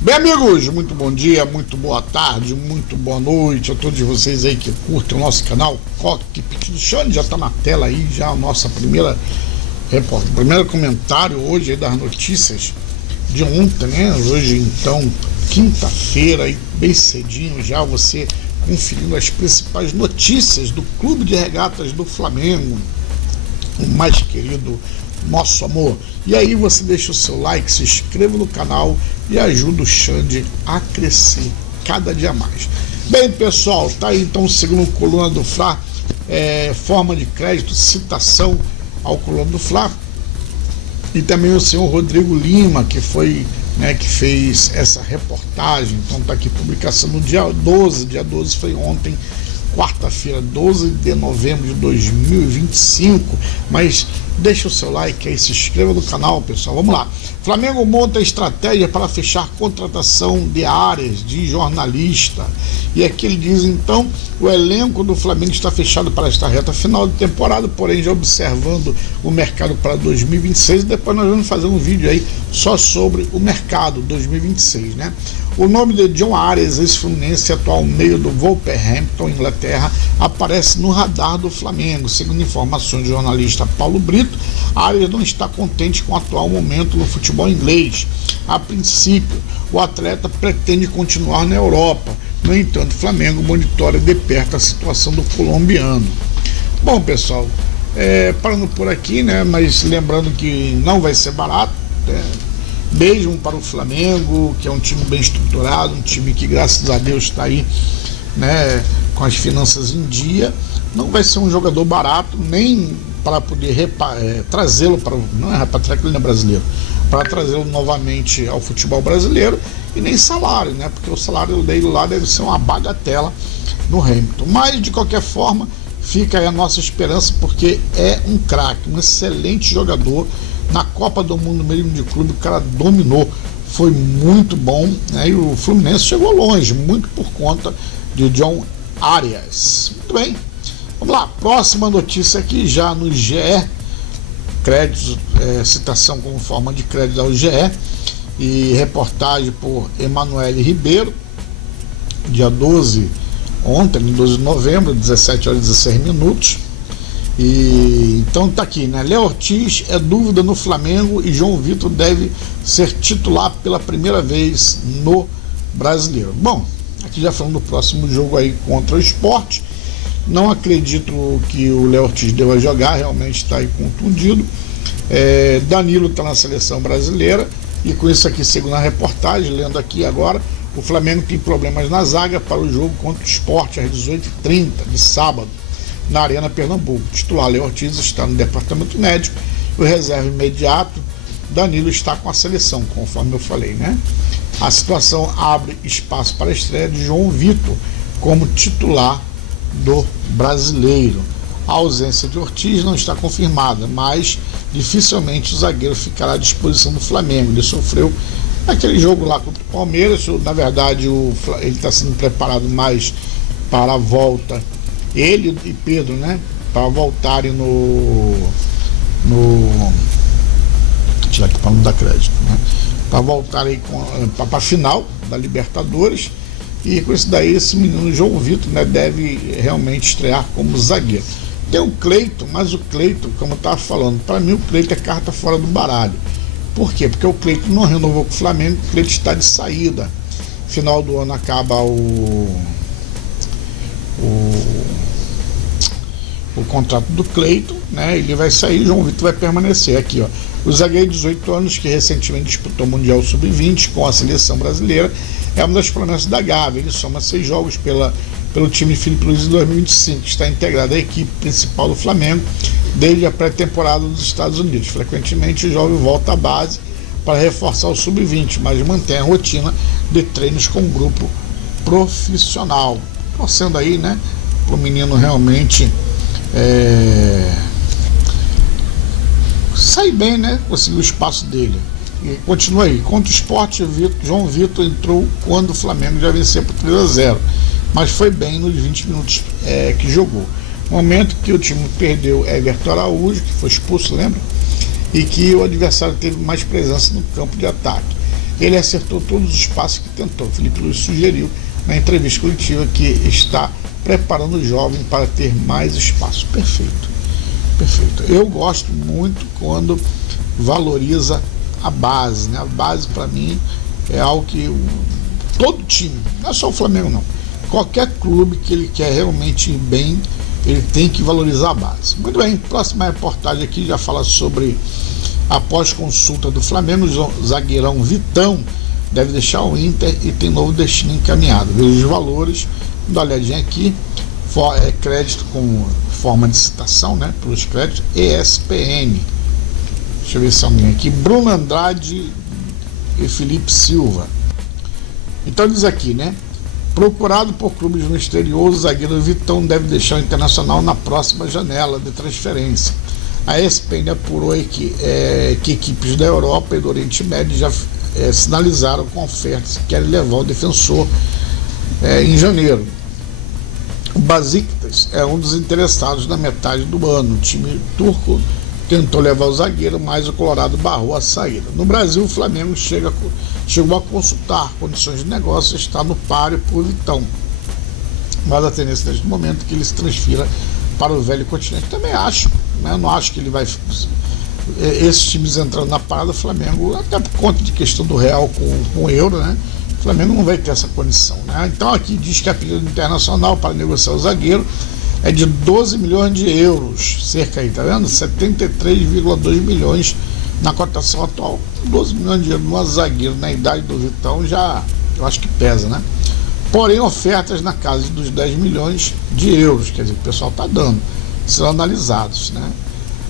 Bem, amigos, muito bom dia, muito boa tarde, muito boa noite a todos vocês aí que curtem o nosso canal Cockpit do Xande. Já está na tela aí já a nossa primeiro comentário hoje aí das notícias de ontem, né? Hoje então, quinta-feira, aí bem cedinho já você conferindo as principais notícias do Clube de Regatas do Flamengo, o mais querido nosso amor. E aí você deixa o seu like, se inscreva no canal e ajuda o Xande a crescer cada dia mais. Bem, pessoal, tá aí então segundo coluna do Fla, forma de crédito, citação ao coluna do Fla, e também o senhor Rodrigo Lima, que foi, que fez essa reportagem. Então tá aqui publicação no dia 12 foi ontem, quarta-feira, 12 de novembro de 2025. Mas deixa o seu like aí, se inscreva no canal, pessoal. Vamos lá. Flamengo monta estratégia para fechar contratação de áreas de jornalista. E aqui ele diz, então, o elenco do Flamengo está fechado para esta reta final de temporada, porém já observando o mercado para 2026. E depois nós vamos fazer um vídeo aí só sobre o mercado 2026, né? O nome de John Arias, ex-fluminense, atual meio do Wolverhampton, Inglaterra, aparece no radar do Flamengo. Segundo informações do jornalista Paulo Brito, Arias não está contente com o atual momento no futebol inglês. A princípio, o atleta pretende continuar na Europa. No entanto, o Flamengo monitora de perto a situação do colombiano. Bom, pessoal, parando por aqui, né? Mas lembrando que não vai ser barato, mesmo para o Flamengo, que é um time bem estruturado, um time que graças a Deus está aí, né, com as finanças em dia. Não vai ser um jogador barato, nem para poder trazê-lo para, não é para trazer ele não é brasileiro, para trazê-lo novamente ao futebol brasileiro, e nem salário, né, porque o salário dele lá deve ser uma bagatela no Hamilton. Mas de qualquer forma fica aí a nossa esperança, porque é um craque, um excelente jogador. Na Copa do Mundo mesmo de clube, o cara dominou, foi muito bom, né? E o Fluminense chegou longe, muito por conta de John Arias. Muito bem, vamos lá, próxima notícia aqui já no GE, créditos, citação como forma de crédito ao GE, e reportagem por Emanuele Ribeiro, dia 12, ontem, 12 de novembro, 17 horas e 16 minutos. E então tá aqui, né? Léo Ortiz é dúvida no Flamengo e João Vitor deve ser titular pela primeira vez no Brasileiro. Bom, aqui já falando do próximo jogo aí contra o Sport, não acredito que o Léo Ortiz deva jogar, realmente está aí contundido. Danilo está na seleção brasileira, e com isso aqui, segundo a reportagem, lendo aqui agora, o Flamengo tem problemas na zaga para o jogo contra o Sport às 18h30 de sábado, na Arena Pernambuco. O titular Léo Ortiz está no departamento médico, o reserva imediato Danilo está com a seleção, conforme eu falei, né? A situação abre espaço para a estreia de João Vitor como titular do Brasileiro. A ausência de Ortiz não está confirmada, mas dificilmente o zagueiro ficará à disposição do Flamengo. Ele sofreu aquele jogo lá contra o Palmeiras. Na verdade, ele está sendo preparado mais para a volta, ele e Pedro, né, para voltarem deixa eu aqui para não dar crédito, né, para voltarem para a final da Libertadores. E com isso daí, esse menino João Vitor, né, deve realmente estrear como zagueiro. Tem o Cleiton, mas o Cleiton, como eu estava falando, para mim o Cleiton é carta fora do baralho. Por quê? Porque o Cleiton não renovou com o Flamengo, o Cleiton está de saída. Final do ano acaba o contrato do Cleiton, né? Ele vai sair, João Vitor vai permanecer aqui, ó. O zagueiro de 18 anos, que recentemente disputou o Mundial Sub-20 com a seleção brasileira, é uma das promessas da Gávea. Ele soma 6 jogos pelo time de Felipe Luiz em 2025, está integrado à equipe principal do Flamengo desde a pré-temporada dos Estados Unidos. Frequentemente o jovem volta à base para reforçar o Sub-20, mas mantém a rotina de treinos com o grupo profissional. Torcendo aí, né, para o menino realmente sair bem, né, conseguir o espaço dele. E continua aí. Contra o Sport, João Vitor entrou quando o Flamengo já venceu por 3-0, mas foi bem nos 20 minutos que jogou. Momento que o time perdeu Everton Araújo, que foi expulso, lembra? E que o adversário teve mais presença no campo de ataque. ele acertou todos os passes que tentou. Felipe Luiz sugeriu na entrevista coletiva que está preparando o jovem para ter mais espaço. Perfeito, perfeito. Eu gosto muito quando valoriza a base, né? A base, para mim, é algo que todo time, não é só o Flamengo não, qualquer clube que ele quer realmente ir bem, ele tem que valorizar a base. Muito bem, próxima reportagem aqui já fala sobre, após consulta do Flamengo, o zagueirão Vitão deve deixar o Inter e tem novo destino encaminhado. Veja os valores, dá uma olhadinha aqui, crédito com forma de citação, né, pelos créditos, ESPN. Deixa eu ver se alguém aqui, Bruno Andrade e Felipe Silva. Então diz aqui, né, procurado por clubes no exterior, o zagueiro Vitão deve deixar o Internacional na próxima janela de transferência. A ESPN apurou que equipes da Europa e do Oriente Médio já sinalizaram com ofertas que querem levar o defensor em janeiro. O Beşiktaş é um dos interessados na metade do ano. O time turco tentou levar o zagueiro, mas o Colorado barrou a saída. No Brasil, o Flamengo chegou a consultar condições de negócio, está no páreo por Vitão. Mas a tendência neste momento é que ele se transfira para o velho continente. Também acho, né? Não acho que ele vai... Esses times entrando na parada, o Flamengo, até por conta de questão do real com o euro, né? O Flamengo não vai ter essa condição, né? Então aqui diz que a pedida internacional para negociar o zagueiro é de 12 milhões de euros, cerca aí, tá vendo? 73,2 milhões na cotação atual. 12 milhões de euros numa zagueiro na idade do Vitão já, eu acho que pesa, né? Porém, ofertas na casa dos 10 milhões de euros, quer dizer, o pessoal está dando, serão analisados, né?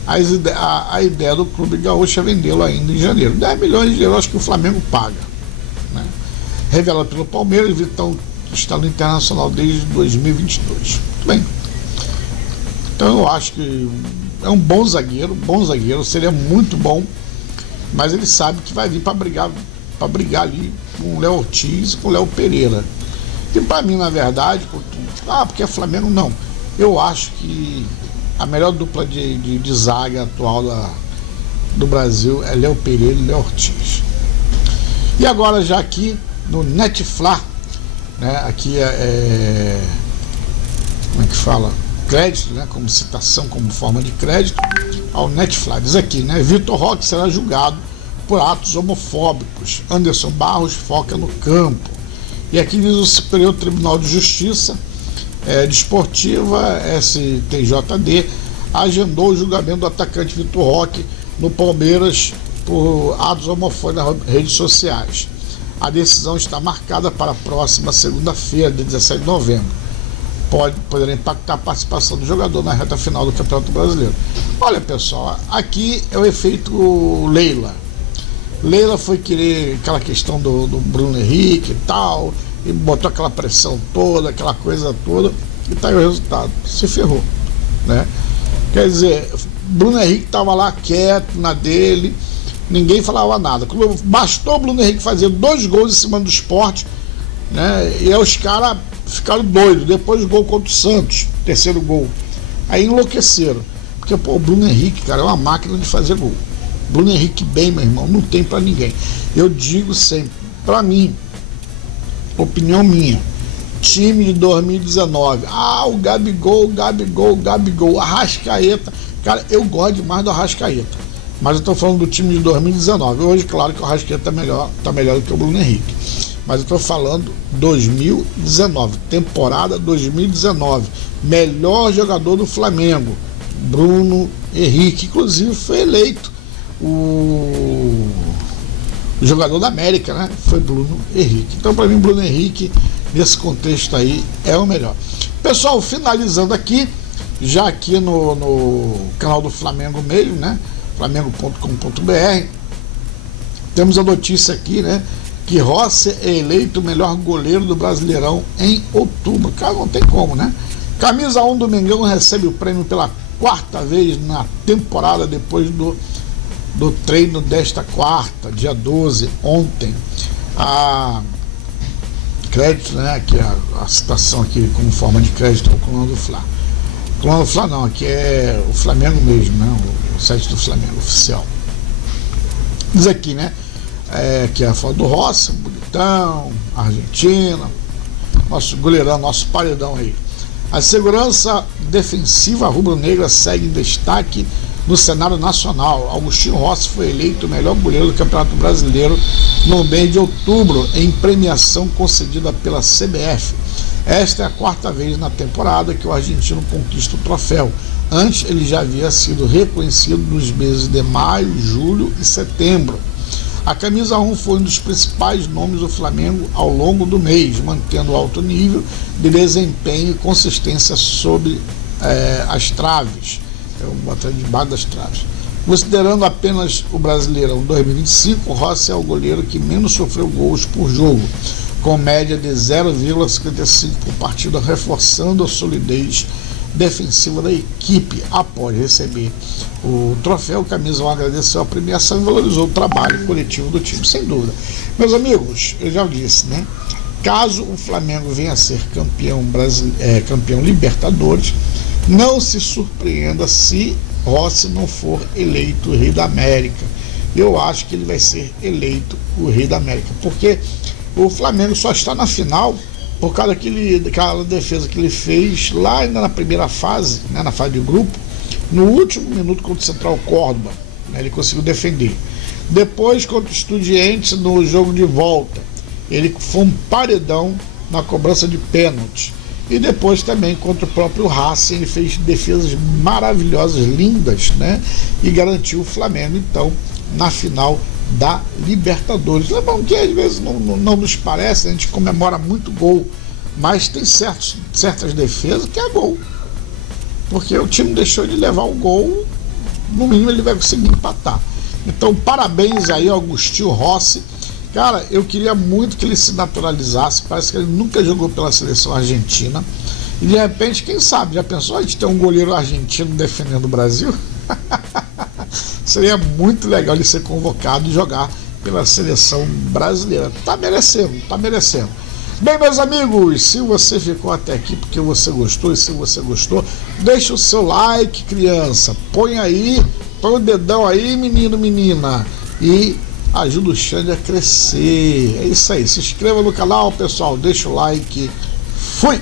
A ideia do clube gaúcho é vendê-lo ainda em janeiro. 10 milhões de euros acho que o Flamengo paga, né? Revelado pelo Palmeiras, Vitão está no Internacional desde 2022. Muito bem. Então eu acho que é um bom zagueiro, seria muito bom, mas ele sabe que vai vir para brigar ali com o Léo Ortiz e com o Léo Pereira. E para mim, na verdade, porque é Flamengo, não. Eu acho que a melhor dupla de zaga atual do Brasil é Léo Pereira e Léo Ortiz. E agora já aqui no Netflix, né, aqui como é que fala? Crédito, né, como citação, como forma de crédito ao Netflix. Diz aqui, né, Vitor Roque será julgado por atos homofóbicos. Anderson Barros foca no campo. E aqui diz o Superior Tribunal de Justiça Desportiva, STJD, agendou o julgamento do atacante Vitor Roque no Palmeiras por atos homofóbicos nas redes sociais. A decisão está marcada para a próxima segunda-feira, de 17 de novembro. Poderá impactar a participação do jogador na reta final do Campeonato Brasileiro. Olha, pessoal, aqui é o efeito Leila. Leila foi querer aquela questão do Bruno Henrique e tal, e botou aquela pressão toda, aquela coisa toda, e tá aí o resultado. Se ferrou, né? Quer dizer, Bruno Henrique estava lá quieto na dele, ninguém falava nada. Bastou o Bruno Henrique fazer 2 gols em cima do Sport, né? E aí os caras ficaram doidos. Depois o gol contra o Santos, terceiro gol, aí enlouqueceram, porque o Bruno Henrique, cara, é uma máquina de fazer gol. Bruno Henrique bem, meu irmão, não tem pra ninguém. Eu digo sempre, pra mim, opinião minha, time de 2019, o Gabigol, Arrascaeta, cara, eu gosto demais do Arrascaeta, mas eu tô falando do time de 2019. Hoje, claro que o Arrascaeta tá melhor do que o Bruno Henrique, mas eu tô falando 2019, temporada 2019, melhor jogador do Flamengo, Bruno Henrique, inclusive foi eleito o jogador da América, né? Foi Bruno Henrique. Então, para mim, Bruno Henrique, nesse contexto aí, é o melhor. Pessoal, finalizando aqui, já aqui no canal do Flamengo mesmo, né? Flamengo.com.br, temos a notícia aqui, né? Que Rossi é eleito o melhor goleiro do Brasileirão em outubro. Cara, não tem como, né? Camisa 1 do Mengão recebe o prêmio pela 4ª vez na temporada, depois do treino desta quarta, dia 12, ontem. A crédito, né, aqui a citação aqui como forma de crédito ao Coluna do Fla. Coluna do Fla não, aqui é o Flamengo mesmo, né, o site do Flamengo oficial. Diz aqui, né, que é a foto do Rossi, bonitão, Argentina, nosso goleirão, nosso paredão aí. A segurança defensiva rubro-negra segue em destaque no cenário nacional. Agostinho Rossi foi eleito o melhor goleiro do Campeonato Brasileiro no mês de outubro, em premiação concedida pela CBF. Esta é a quarta vez na temporada que o argentino conquista o troféu. Antes, ele já havia sido reconhecido nos meses de maio, julho e setembro. A camisa 1 foi um dos principais nomes do Flamengo ao longo do mês, mantendo alto nível de desempenho e consistência sobre as traves. Eu vou botar debaixo das traves. Considerando apenas o Brasileirão 2025, o Rossi é o goleiro que menos sofreu gols por jogo, com média de 0,55 por partida, reforçando a solidez defensiva da equipe. Após receber o troféu, o Camisa 1 agradeceu a premiação e valorizou o trabalho coletivo do time, sem dúvida. Meus amigos, eu já disse, né? Caso o Flamengo venha a ser campeão Libertadores, não se surpreenda se Rossi não for eleito o Rei da América. Eu acho que ele vai ser eleito o Rei da América, porque o Flamengo só está na final por causa daquela defesa que ele fez lá ainda na primeira fase, né, na fase de grupo, no último minuto contra o Central Córdoba, né, ele conseguiu defender. Depois, contra o Estudiantes, no jogo de volta, ele foi um paredão na cobrança de pênalti. E depois também contra o próprio Racing, ele fez defesas maravilhosas, lindas, né? E garantiu o Flamengo, então, na final da Libertadores. Lembrando que às vezes não nos parece, a gente comemora muito gol, mas tem certas defesas que é gol. Porque o time deixou de levar o gol, no mínimo ele vai conseguir empatar. Então, parabéns aí ao Agostinho Rossi. Cara, eu queria muito que ele se naturalizasse. Parece que ele nunca jogou pela seleção argentina. E de repente, quem sabe, já pensou a gente ter um goleiro argentino defendendo o Brasil? Seria muito legal ele ser convocado e jogar pela seleção brasileira. Tá merecendo, tá merecendo. Bem, meus amigos, se você ficou até aqui porque você gostou, e se você gostou, deixa o seu like, criança. Põe o dedão aí, menino, menina. E ajuda o Xande a crescer. É isso aí. Se inscreva no canal, pessoal. Deixa o like. Fui!